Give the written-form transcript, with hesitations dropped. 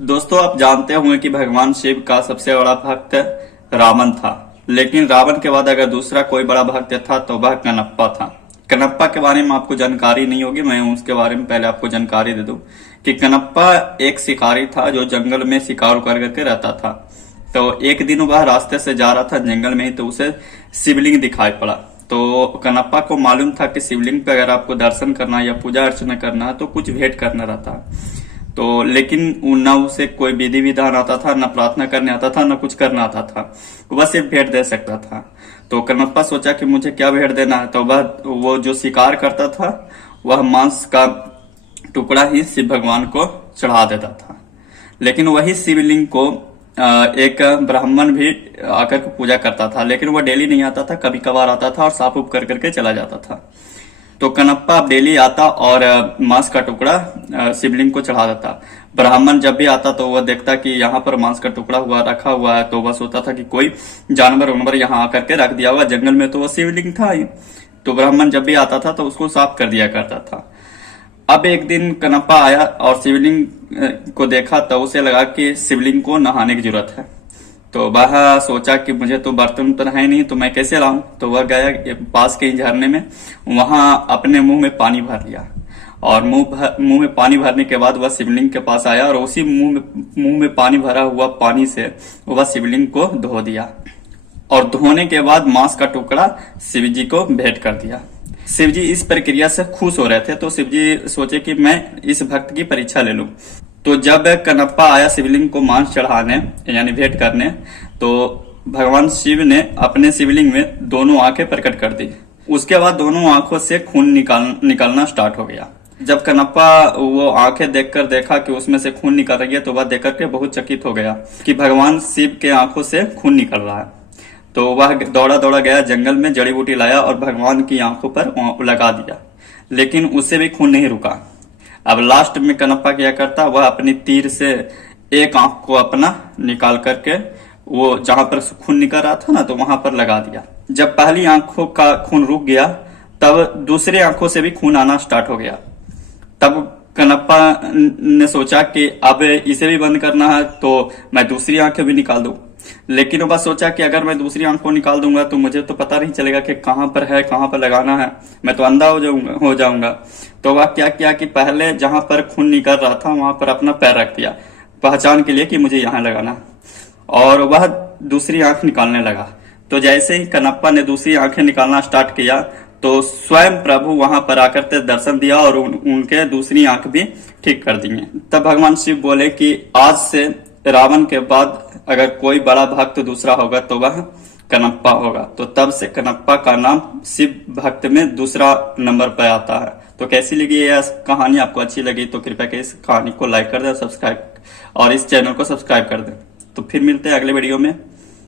दोस्तों, आप जानते होंगे कि भगवान शिव का सबसे बड़ा भक्त रावण था। लेकिन रावण के बाद अगर दूसरा कोई बड़ा भक्त था तो वह कनप्पा था। कनप्पा के बारे में आपको जानकारी नहीं होगी, मैं उसके बारे में पहले आपको जानकारी दे दूं कि कनप्पा एक शिकारी था जो जंगल में शिकार कर करके रहता था। तो एक दिन वह रास्ते से जा रहा था जंगल में ही, तो उसे शिवलिंग दिखाई पड़ा। तो कनप्पा को मालूम था कि शिवलिंग पे अगर आपको दर्शन करना है या पूजा अर्चना करना है तो कुछ भेंट करना रहता है। तो लेकिन न उसे कोई विधि विधान आता था, न प्रार्थना करने आता था, न कुछ करना आता था। वह सिर्फ भेंट दे सकता था। तो कनप्पा सोचा कि मुझे क्या भेंट देना है। तो वह वो जो शिकार करता था वह मांस का टुकड़ा ही शिव भगवान को चढ़ा देता था। लेकिन वही शिवलिंग को एक ब्राह्मण भी आकर के पूजा करता था, लेकिन वह डेली नहीं आता था, कभी कभार आता था और साफ उप कर करके चला जाता था। तो कनप्पा अब डेली आता और मांस का टुकड़ा शिवलिंग को चढ़ा देता। ब्राह्मण जब भी आता तो वह देखता कि यहाँ पर मांस का टुकड़ा हुआ रखा हुआ है, तो वह सोचता था कि कोई जानवर उनवर यहाँ आकर के रख दिया हुआ, जंगल में तो वह शिवलिंग था ही। तो ब्राह्मण जब भी आता था तो उसको साफ कर दिया करता था। अब एक दिन कनप्पा आया और शिवलिंग को देखा, तो उसे लगा कि शिवलिंग को नहाने की जरूरत है। तो वह सोचा कि मुझे तो बर्तन तो है नहीं, तो मैं कैसे लाऊं। तो वह गया पास के झरने में, वहां अपने मुंह में पानी भर लिया और मुंह में पानी भरने के बाद वह शिवलिंग के पास आया और उसी मुंह में पानी भरा हुआ पानी से वह शिवलिंग को धो दिया और धोने के बाद मांस का टुकड़ा शिव जी को भेंट कर दिया। शिव जी इस प्रक्रिया से खुश हो रहे थे, तो शिव जी सोचे कि मैं इस भक्त की परीक्षा ले लूं। तो जब कनप्पा आया शिवलिंग को मांस चढ़ाने यानी भेंट करने, तो भगवान शिव ने अपने शिवलिंग में दोनों आंखें प्रकट कर दी। उसके बाद दोनों आंखों से खून निकलना स्टार्ट हो गया। जब कनप्पा वो आंखें देखकर देखा कि उसमें से खून निकल रही है, तो वह देख करके बहुत चकित हो गया कि भगवान शिव के आंखों से खून निकल रहा है। तो वह दौड़ा दौड़ा गया जंगल में, जड़ी बूटी लाया और भगवान की आंखों पर लगा दिया, लेकिन उससे भी खून नहीं रुका। अब लास्ट में कनप्पा क्या करता, वह अपनी तीर से एक आंख को अपना निकाल करके वो जहां पर खून निकल रहा था ना, तो वहां पर लगा दिया। जब पहली आंखों का खून रुक गया, तब दूसरी आंखों से भी खून आना स्टार्ट हो गया। तब कनप्पा ने सोचा कि अब इसे भी बंद करना है, तो मैं दूसरी आंखें भी निकाल दूं। लेकिन वह सोचा कि अगर मैं दूसरी आंख को निकाल दूंगा तो मुझे तो पता नहीं चलेगा कि कहां पर है, कहां पर लगाना है, मैं तो अंधा हो जाऊंगा। तो वह क्या किया कि पहले जहां पर खून निकल रहा था वहां पर अपना पैर रख दिया, पहचान के लिए कि मुझे यहाँ लगाना, और वह दूसरी आंख निकालने लगा। तो जैसे ही कनप्पा ने दूसरी आंखें निकालना स्टार्ट किया, तो स्वयं प्रभु वहां पर आकर के दर्शन दिया और उनके दूसरी आंख भी ठीक कर दिए। तब भगवान शिव बोले कि आज से रावण के बाद अगर कोई बड़ा भक्त दूसरा होगा तो वह कनप्पा होगा। तो तब से कनप्पा का नाम शिव भक्त में दूसरा नंबर पर आता है। तो कैसी लगी यह कहानी? आपको अच्छी लगी तो कृपया के इस कहानी को लाइक कर दें, सब्सक्राइब और इस चैनल को सब्सक्राइब कर दें। तो फिर मिलते हैं अगले वीडियो में।